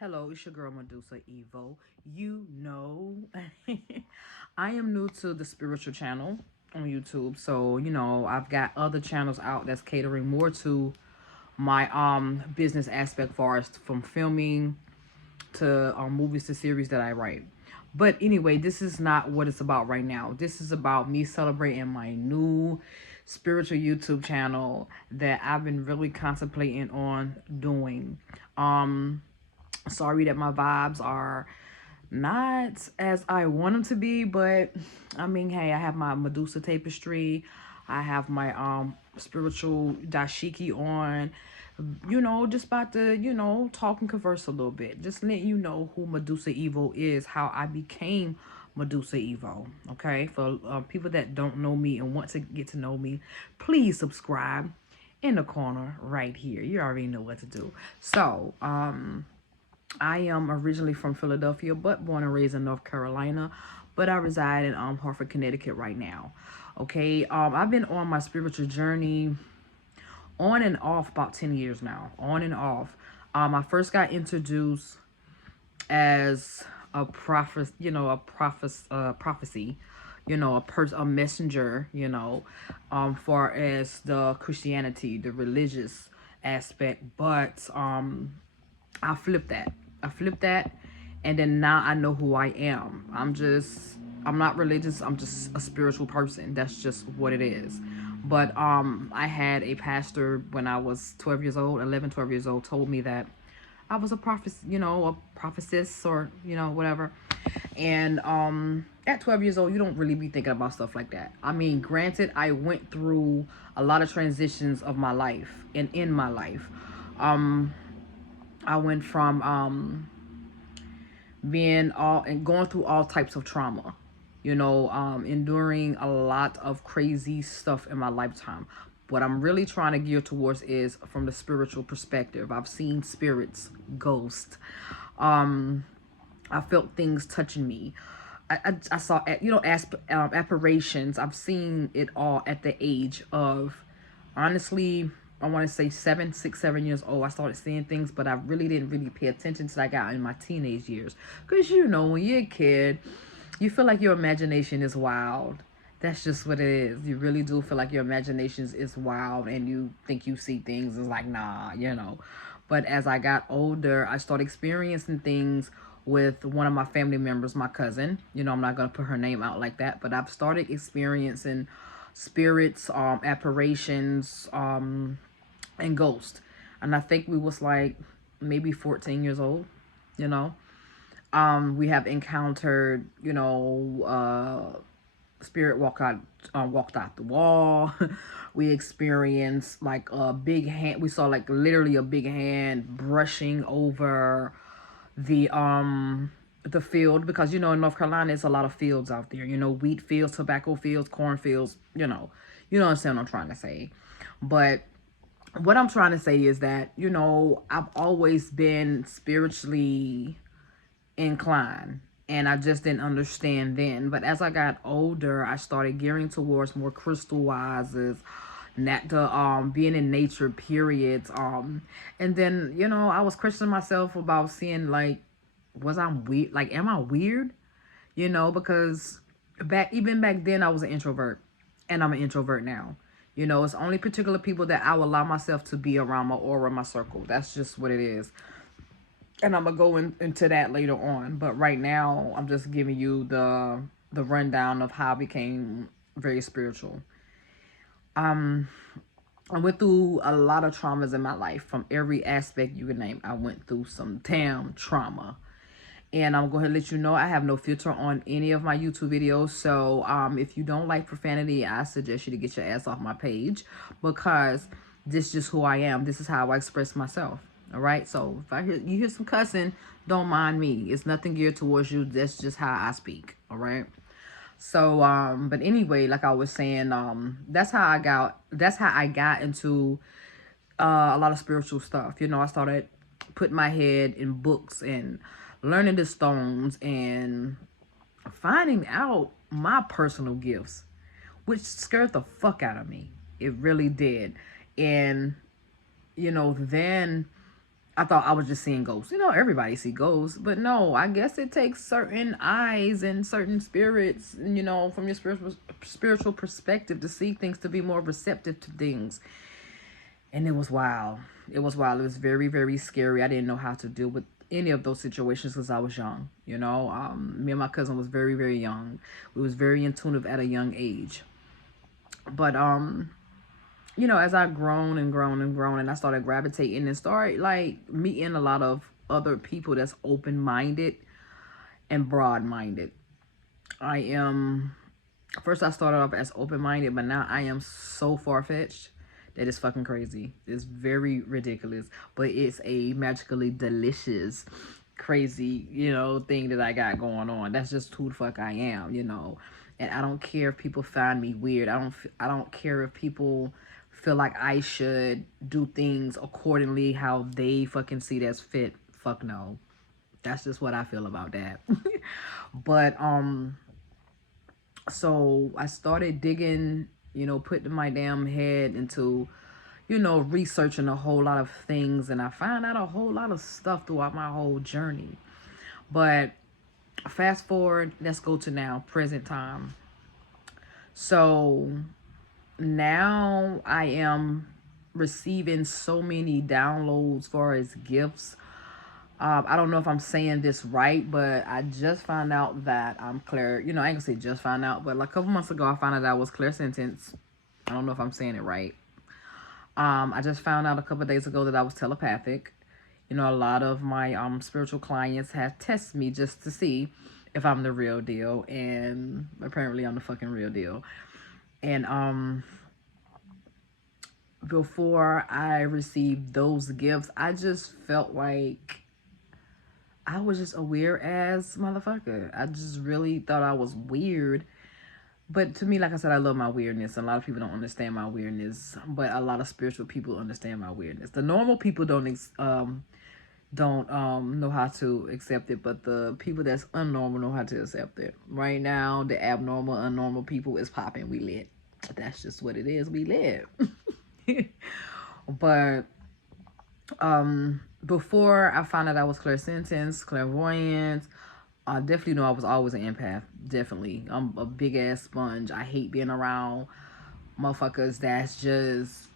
Hello, it's your girl Medusah Eveaux. You know, I am new to the spiritual channel on YouTube, so I've got other channels out that's catering more to my business aspect, far as from filming to movies to series that I write. But anyway, this is not what it's about right now. This is about me celebrating my new spiritual YouTube channel that I've been really contemplating on doing. Sorry that my vibes are not as I want them to be, but I mean, hey, I have my Medusa tapestry, I have my spiritual dashiki on, just about to talk and converse a little bit, just let you know who Medusah Eveaux is, how I became Medusah Eveaux. Okay, for people that don't know me and want to get to know me, please subscribe in the corner right here. You already know what to do. So I am originally from Philadelphia, but born and raised in North Carolina. But I reside in Hartford, Connecticut right now. Okay, I've been on my spiritual journey on and off about 10 years now. On and off. I first got introduced as a prophet, prophecy, a messenger, far as the Christianity, the religious aspect. But I flipped that. And then now I know who I am. I'm not religious. I'm just a spiritual person. That's just what it is. But I had a pastor when I was 12 years old, 11, 12 years old, told me that I was a prophet, a prophetess or, whatever. And at 12 years old, you don't really be thinking about stuff like that. I mean, granted, I went through a lot of transitions of my life and in my life. I went from being all and going through all types of trauma, enduring a lot of crazy stuff in my lifetime. What I'm really trying to gear towards is from the spiritual perspective. I've seen spirits, ghosts. I felt things touching me. I saw, apparitions. I've seen it all at the age of, honestly, I want to say 7, 6, 7 years old. I started seeing things, but I really didn't really pay attention till I got in my teenage years. Because, when you're a kid, you feel like your imagination is wild. That's just what it is. You really do feel like your imagination is wild and you think you see things. It's like, nah. But as I got older, I started experiencing things with one of my family members, my cousin. I'm not going to put her name out like that, but I've started experiencing spirits, apparitions, and ghosts. And I think we was like maybe 14 years old, you know. We have encountered, spirit walked out the wall. We experienced like a big hand. We saw like literally a big hand brushing over the field, because in North Carolina there's a lot of fields out there. Wheat fields, tobacco fields, corn fields. You understand what I'm trying to say. But what I'm trying to say is that I've always been spiritually inclined, and I just didn't understand then. But as I got older, I started gearing towards more crystal wise, not the being in nature, periods. And then I was questioning myself about seeing, like, was I weird? Like, am I weird? Because even back then I was an introvert, and I'm an introvert now. It's only particular people that I will allow myself to be around, my aura, my circle. That's just what it is. And I'm gonna go into that later on. But right now, I'm just giving you the rundown of how I became very spiritual. I went through a lot of traumas in my life, from every aspect you can name. I went through some damn trauma. And I'm going to let you know I have no filter on any of my YouTube videos. So if you don't like profanity, I suggest you to get your ass off my page, because this is just who I am. This is how I express myself. All right. So if you hear some cussing, don't mind me. It's nothing geared towards you. That's just how I speak. All right. So but anyway, like I was saying, that's how I got into a lot of spiritual stuff. I started putting my head in books and learning the stones and finding out my personal gifts, which scared the fuck out of me. It really did. And then I thought I was just seeing ghosts. You know, everybody see ghosts, but no, I guess it takes certain eyes and certain spirits, you know, from your spiritual perspective to see things, to be more receptive to things. And it was wild. It was wild. It was very, very scary. I didn't know how to deal with any of those situations because I was young. You know, me and my cousin was very, very young. We was very intuitive at a young age. But you know, as I grown and grown and grown, and I started gravitating and started like meeting a lot of other people that's open minded and broad minded. I am First I started off as open minded, but now I am so far fetched that it's fucking crazy. It's very ridiculous, but it's a magically delicious, crazy, you know, thing that I got going on. That's just who the fuck I am, you know. And I don't care if people find me weird. I don't care if people feel like I should do things accordingly how they fucking see that's fit. Fuck no. That's just what I feel about that. But so I started digging, you know, putting my damn head into, you know, researching a whole lot of things, and I found out a whole lot of stuff throughout my whole journey. But fast forward, let's go to now, present time. So now I am receiving so many downloads far as gifts. I don't know if I'm saying this right, but I just found out that I'm clear. You know, I ain't gonna say just found out, but like a couple months ago, I found out that I was clear sentence. I don't know if I'm saying it right. I just found out a couple of days ago that I was telepathic. You know, a lot of my spiritual clients have tested me just to see if I'm the real deal, and apparently I'm the fucking real deal. And before I received those gifts, I just felt like I was just a weird ass motherfucker. I just really thought I was weird. But to me, like I said, I love my weirdness. A lot of people don't understand my weirdness, but a lot of spiritual people understand my weirdness. The normal people don't know how to accept it, but the people that's unnormal know how to accept it. Right now, the abnormal, unnormal people is popping. We lit. That's just what it is. We live. But before I found out I was clairsentient, clairvoyant, I definitely know I was always an empath. Definitely. I'm a big ass sponge. I hate being around motherfuckers that's just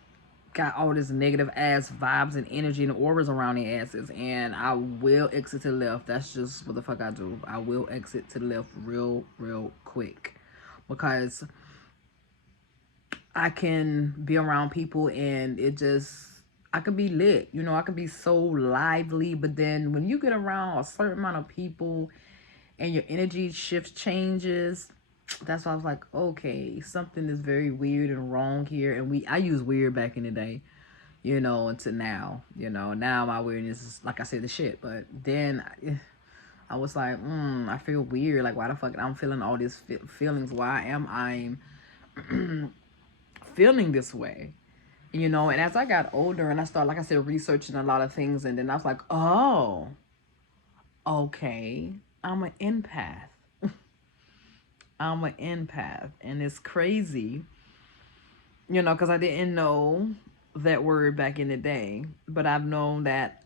got all this negative ass vibes and energy and auras around their asses. And I will exit to the left. That's just what the fuck I do. I will exit to the left real, real quick. Because I can be around people and it just, I could be lit. You know, I could be so lively. But then when you get around a certain amount of people and your energy shifts, changes, that's why I was like, okay, something is very weird and wrong here. And I use weird back in the day, you know, until now. You know, now my weirdness is, like I said, the shit. But then I was like, I feel weird. Like, why the fuck I'm feeling all these feelings? Why am I feeling this way? You know, and as I got older and I started, like I said, researching a lot of things, and then I was like, oh, okay, I'm an empath. I'm an empath. And it's crazy, you know, because I didn't know that word back in the day. But I've known that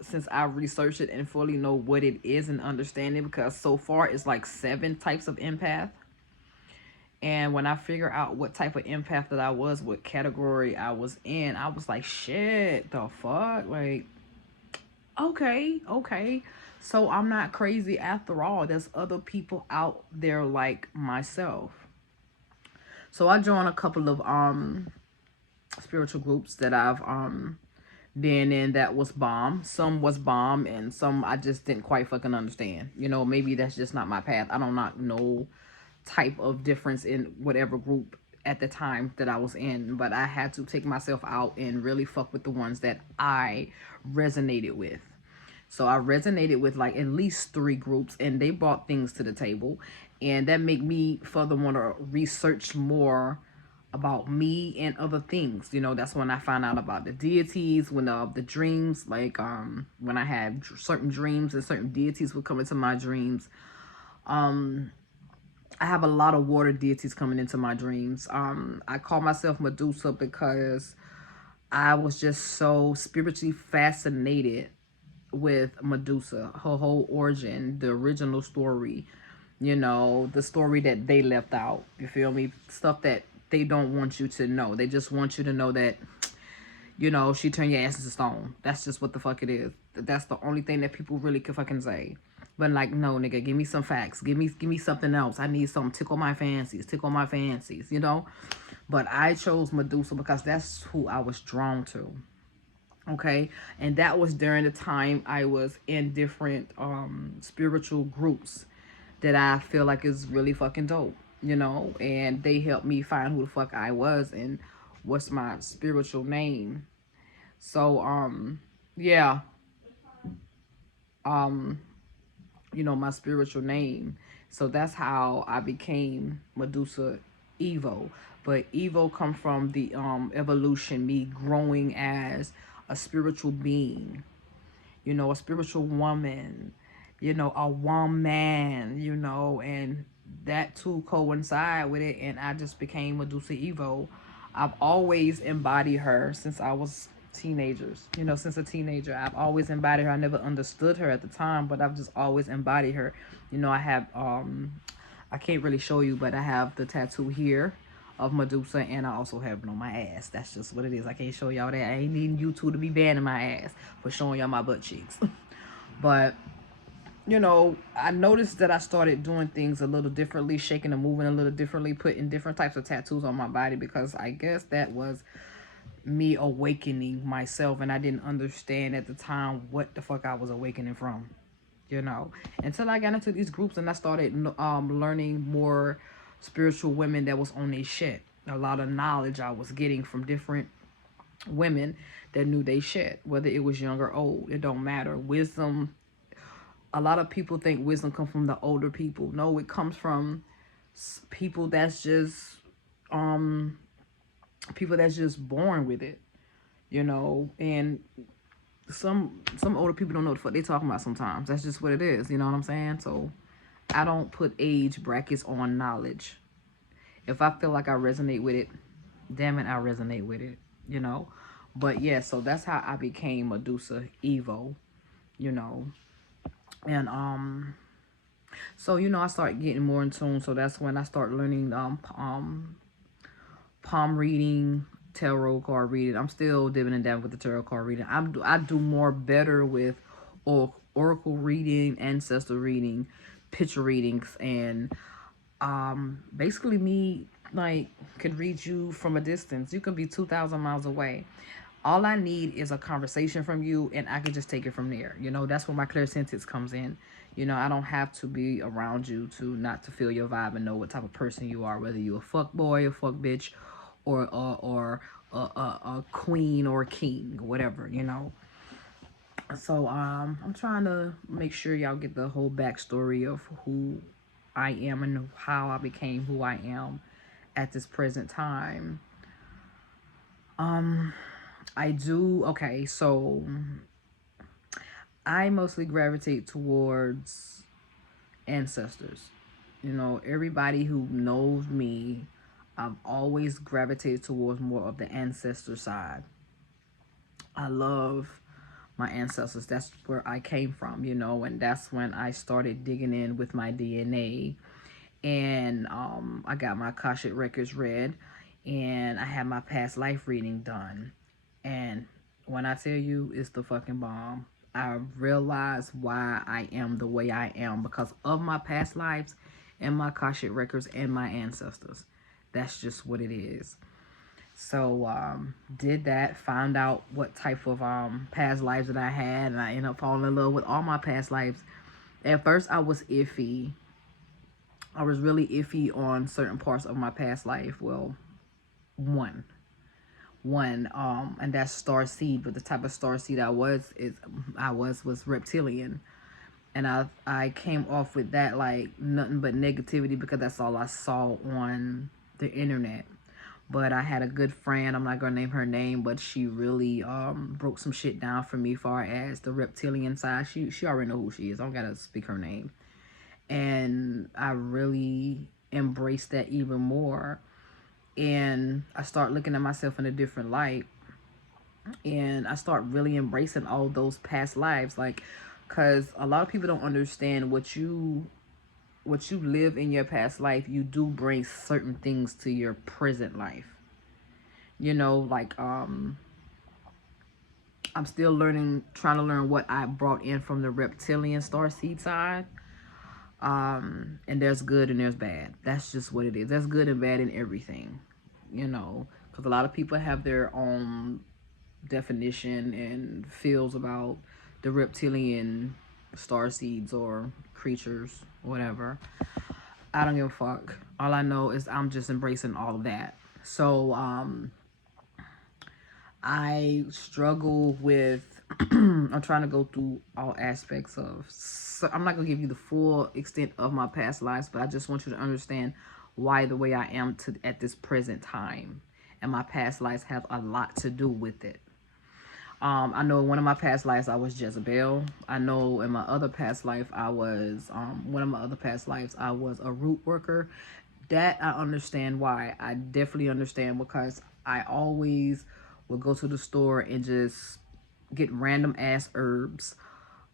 since I've researched it and fully know what it is and understand it, because so far it's like 7 types of empath. And when I figure out what type of empath that I was, what category I was in, I was like, shit, the fuck? Like, okay. So I'm not crazy after all. There's other people out there like myself. So I joined a couple of spiritual groups that I've been in that was bomb. Some was bomb and some I just didn't quite fucking understand. You know, maybe that's just not my path. I don't not know type of difference in whatever group at the time that I was in, but I had to take myself out and really fuck with the ones that I resonated with. So I resonated with like at least 3 groups, and they brought things to the table, and that made me further want to research more about me and other things. You know, that's when I found out about the deities, when the dreams, like when I had certain dreams and certain deities would come into my dreams. I have a lot of water deities coming into my dreams. I call myself Medusa because I was just so spiritually fascinated with Medusa, her whole origin, the original story, the story that they left out. You feel me? Stuff that they don't want you to know. They just want you to know that, she turned your ass into stone. That's just what the fuck it is. That's the only thing that people really can fucking say. But like, no, nigga, give me some facts. Give me something else. I need something. Tickle my fancies. Tickle my fancies. But I chose Medusa because that's who I was drawn to. Okay, and that was during the time I was in different spiritual groups that I feel like is really fucking dope. And they helped me find who the fuck I was and what's my spiritual name. So yeah, um my spiritual name. So that's how I became Medusah Evo. But Evo come from the evolution, me growing as a spiritual being, a spiritual woman, a woman, and that too coincide with it, and I just became Medusah Evo. I've always embodied her since I was since a teenager. I've always embodied her. I never understood her at the time, but I've just always embodied her. I have I can't really show you, but I have the tattoo here of Medusa, and I also have it on my ass. That's just what it is. I can't show y'all that. I ain't needing you two to be banning my ass for showing y'all my butt cheeks. But I noticed that I started doing things a little differently, shaking and moving a little differently, putting different types of tattoos on my body, because I guess that was me awakening myself, and I didn't understand at the time what the fuck I was awakening from, until I got into these groups and I started learning more spiritual women that was on their shit. A lot of knowledge I was getting from different women that knew they shit, whether it was young or old, it don't matter. Wisdom, a lot of people think wisdom comes from the older people. No, it comes from people that's just um people that's just born with it, and some older people don't know what the fuck they talking about sometimes. That's just what it is, you know what I'm saying? So I don't put age brackets on knowledge. If I feel like I resonate with it, damn it, I resonate with it. But yeah, so that's how I became Medusah Evo, you know. And so I started getting more in tune. So that's when I started learning palm reading, tarot card reading. I'm still dipping and dabbing with the tarot card reading. I do more better with oracle reading, ancestor reading, picture readings, and basically me like could read you from a distance. You can be 2,000 miles away. All I need is a conversation from you, and I can just take it from there. That's where my clairsentience comes in. I don't have to be around you to not to feel your vibe and know what type of person you are, whether you're a fuck boy, a fuck bitch, or a queen or a king, whatever. So I'm trying to make sure y'all get the whole backstory of who I am and how I became who I am at this present time. Okay, so I mostly gravitate towards ancestors. Everybody who knows me, I've always gravitated towards more of the ancestor side. I love my ancestors. That's where I came from, and that's when I started digging in with my DNA. And I got my Akashic records read, and I had my past life reading done. And when I tell you it's the fucking bomb, I realize why I am the way I am because of my past lives and my Akashic records and my ancestors. That's just what it is. So did that, found out what type of past lives that I had, and I ended up falling in love with all my past lives. At first I was iffy. I was really iffy on certain parts of my past life. Well, one, and that's star seed. But the type of star seed I was reptilian, and I came off with that like nothing but negativity because that's all I saw on the internet. But I had a good friend, I'm not gonna name her name, but she really broke some shit down for me far as the reptilian side. She already know who she is. I don't gotta speak her name. And I really embraced that even more. And I start looking at myself in a different light. And I start really embracing all those past lives, like, because a lot of people don't understand what you live in your past life. You do bring certain things to your present life. Like, I'm still learning, trying to learn what I brought in from the reptilian starseed side. And there's good and there's bad. That's just what it is. There's good and bad in everything, because a lot of people have their own definition and feels about the reptilian star seeds or creatures, whatever. I don't give a fuck. All I know is I'm just embracing all of that. So I struggle with I'm trying to go through all aspects of, so I'm not gonna give you the full extent of my past lives, but I just want you to understand why the way I am to at this present time. And my past lives have a lot to do with it. I know in one of my past lives I was Jezebel. I know in my other past life I was one of my other past lives I was a root worker. That I understand why. I definitely understand, because I always would go to the store and just get random ass herbs,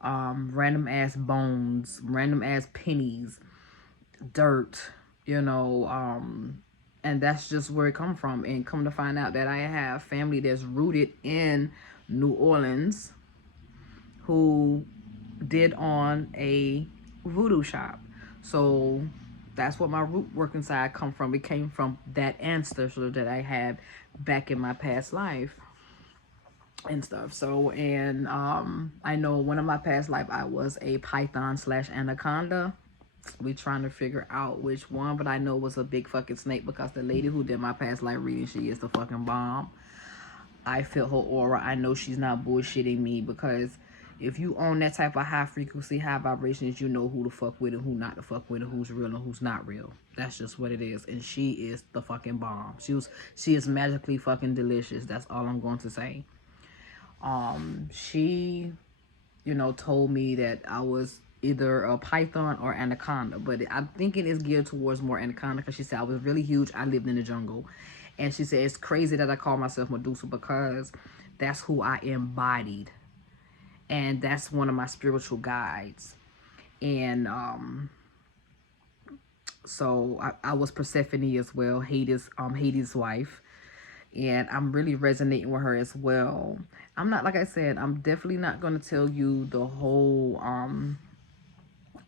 random ass bones, random ass pennies, dirt, and that's just where it come from. And come to find out that I have family that's rooted in New Orleans who did on a voodoo shop. So that's what my root working side come from. It came from that ancestor that I had back in my past life and stuff. So, and I know one of my past life I was a python slash anaconda. We trying to figure out which one, but I know it was a big fucking snake, because the lady who did my past life reading, she is the fucking bomb. I feel her aura. I know she's not bullshitting me, because if you own that type of high frequency, high vibrations, you know who to fuck with and who not to fuck with, and who's real and who's not real. That's just what it is. And she is the fucking bomb. She is magically fucking delicious. That's all I'm going to say. She, told me that I was either a python or anaconda, but I'm thinking it's geared towards more anaconda, because she said I was really huge. I lived in the jungle. And she said it's crazy that I call myself Medusa, because that's who I embodied. And that's one of my spiritual guides. And so I was Persephone as well, Hades' wife. And I'm really resonating with her as well. I'm not, like I said, I'm definitely not going to tell you the whole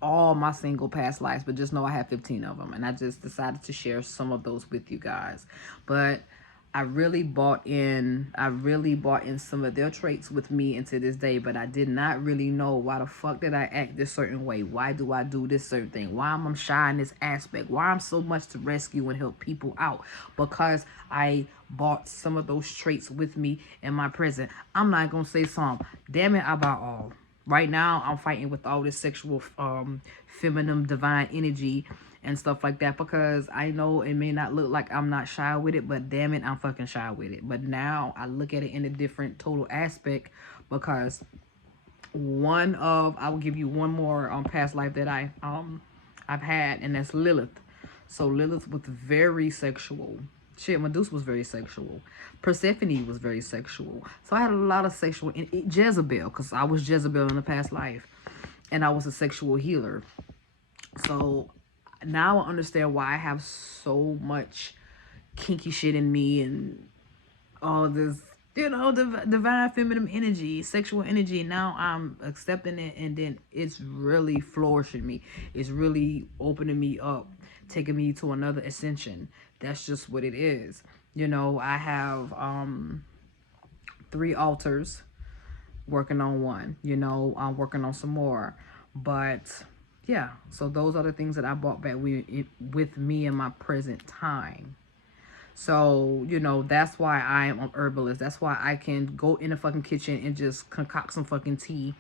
all my single past lives, but just know I have 15 of them, and I just decided to share some of those with you guys. But I really bought in some of their traits with me into this day, but I did not really know why the fuck did I act this certain way. Why do I do this certain thing? Why am I shy in this aspect? Why I'm so much to rescue and help people out? Because I bought some of those traits with me in my present. I'm not gonna say some. Damn it, I bought all. Right now, I'm fighting with all this sexual, feminine, divine energy and stuff like that, because I know it may not look like I'm not shy with it, but damn it, I'm fucking shy with it. But now I look at it in a different total aspect, because I will give you one more past life that I've had, and that's Lilith. So Lilith was very sexual. Shit, Medusa was very sexual. Persephone was very sexual. So I had a lot of sexual Jezebel, because I was Jezebel in the past life, and I was a sexual healer. So now I understand why I have so much kinky shit in me, and all this, divine feminine energy, sexual energy. Now I'm accepting it, and then it's really flourishing me. It's really opening me up, taking me to another ascension. That's just what it is. I have 3 altars, working on one. I'm working on some more. But yeah, so those are the things that I brought back with me in my present time. So, that's why I am an herbalist. That's why I can go in the fucking kitchen and just concoct some fucking tea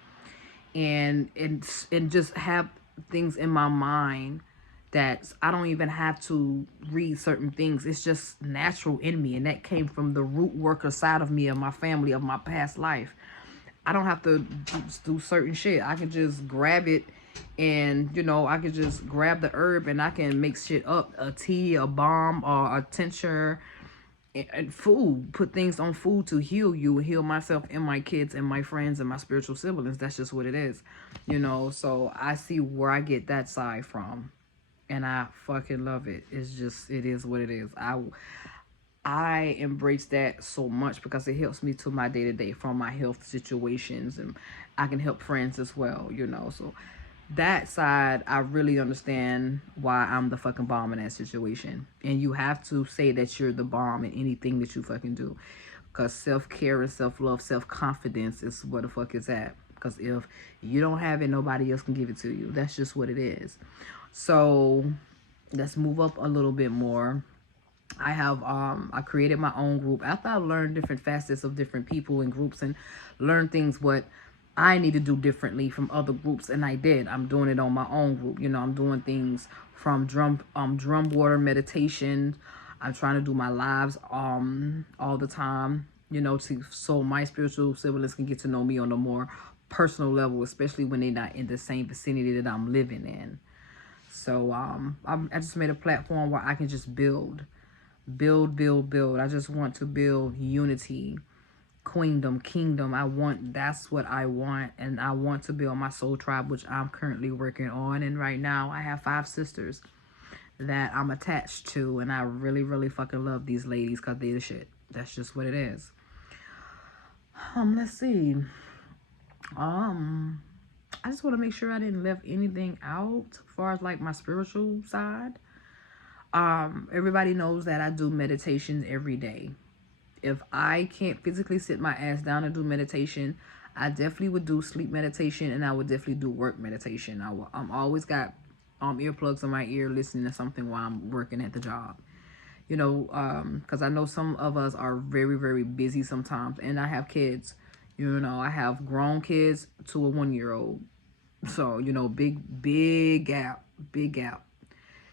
and just have things in my mind that I don't even have to read certain things. It's just natural in me, and that came from the root worker side of me, of my family, of my past life. I don't have to do certain shit. I can just grab it, and I can just grab the herb and I can make shit up, a tea, a balm, or a tincture, and food, put things on food to heal you, heal myself and my kids and my friends and my spiritual siblings. That's just what it is, so I see where I get that side from, and I fucking love it. It's just, it is what it is. I embrace that so much because it helps me to my day to day from my health situations, and I can help friends as well, so that side, I really understand why I'm the fucking bomb in that situation. And you have to say that you're the bomb in anything that you fucking do. Because self-care and self-love, self-confidence is where the fuck is at. Because if you don't have it, nobody else can give it to you. That's just what it is. So let's move up a little bit more. I created my own group after I learned different facets of different people and groups, and learned things what I need to do differently from other groups, and I did. I'm doing it on my own group. I'm doing things from drum water meditation. I'm trying to do my lives all the time, so my spiritual siblings can get to know me on a more personal level, especially when they're not in the same vicinity that I'm living in. So I just made a platform where I can just build. I just want to build unity, queendom, kingdom. That's what I want. And I want to build my soul tribe, which I'm currently working on. And right now I have 5 sisters that I'm attached to. And I really, really fucking love these ladies because they the shit. That's just what it is. Let's see. I just want to make sure I didn't leave anything out as far as like my spiritual side. Everybody knows that I do meditations every day. If I can't physically sit my ass down and do meditation, I definitely would do sleep meditation, and I would definitely do work meditation. I'm always got earplugs in my ear listening to something while I'm working at the job. Because I know some of us are very, very busy sometimes, and I have kids. I have grown kids to a 1-year-old. So, big gap,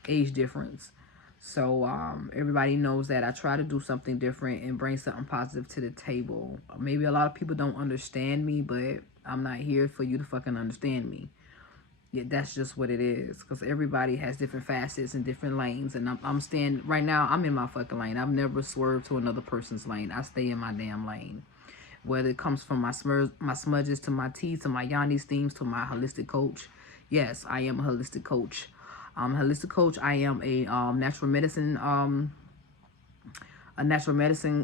age difference. So everybody knows that I try to do something different and bring something positive to the table. Maybe a lot of people don't understand me, but I'm not here for you to fucking understand me. Yeah, that's just what it is. Because everybody has different facets and different lanes. And I'm staying, right now, I'm in my fucking lane. I've never swerved to another person's lane. I stay in my damn lane. Whether it comes from my smudges to my tea, to my Yanni steams, to my holistic coach. Yes, I am a holistic coach. I'm a holistic coach. I am a natural medicine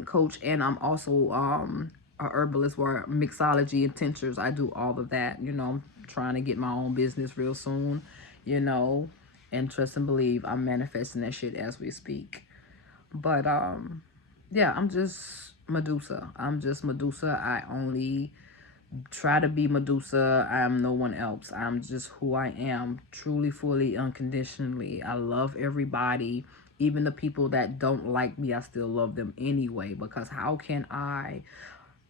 coach, and I'm also a herbalist for mixology and tinctures. I do all of that. I'm trying to get my own business real soon. And trust and believe I'm manifesting that shit as we speak. But yeah, I'm just Medusah. I only try to be Medusah. I'm no one else. I'm just who I am, truly, fully, unconditionally. I love everybody. Even the people that don't like me, I still love them anyway. Because how can I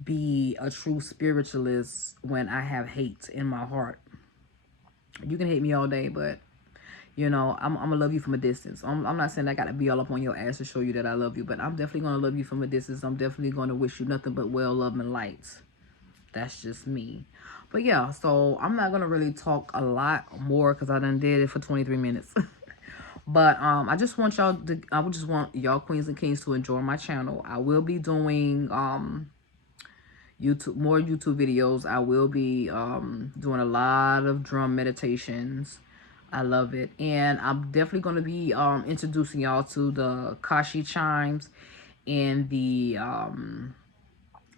be a true spiritualist when I have hate in my heart? You can hate me all day, but I'm gonna love you from a distance. I'm not saying I gotta be all up on your ass to show you that I love you, but I'm definitely gonna love you from a distance. I'm definitely gonna wish you nothing but well, love, and light. That's just me. But yeah, so I'm not gonna really talk a lot more because I done did it for 23 minutes. But I just want y'all queens and kings to enjoy my channel. I will be doing more YouTube videos. I will be doing a lot of drum meditations. I love it. And I'm definitely going to be introducing y'all to the Kashi chimes and the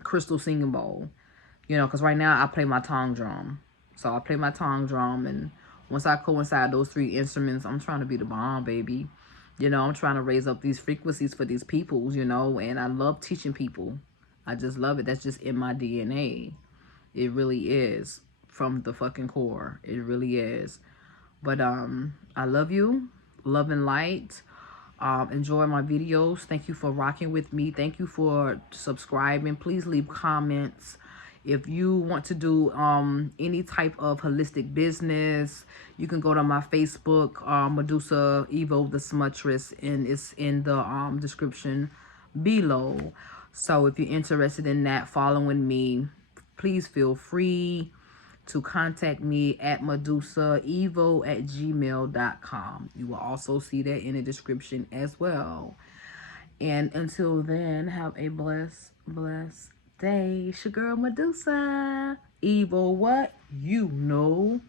crystal singing bowl. Because right now I play my tongue drum. So I play my tongue drum, and once I coincide those 3 instruments, I'm trying to be the bomb, baby. I'm trying to raise up these frequencies for these peoples, and I love teaching people. I just love it. That's just in my DNA. It really is, from the fucking core. It really is. But I love you. Love and light. Enjoy my videos. Thank you for rocking with me. Thank you for subscribing. Please leave comments. If you want to do any type of holistic business, you can go to my Facebook, Medusah Eveaux the Smuttress, and it's in the description below. So if you're interested in that, following me, please feel free to contact me at medusaheveaux@gmail.com. You will also see that in the description as well. And until then, have a blessed day. It's your girl Medusah Eveaux. What? You know.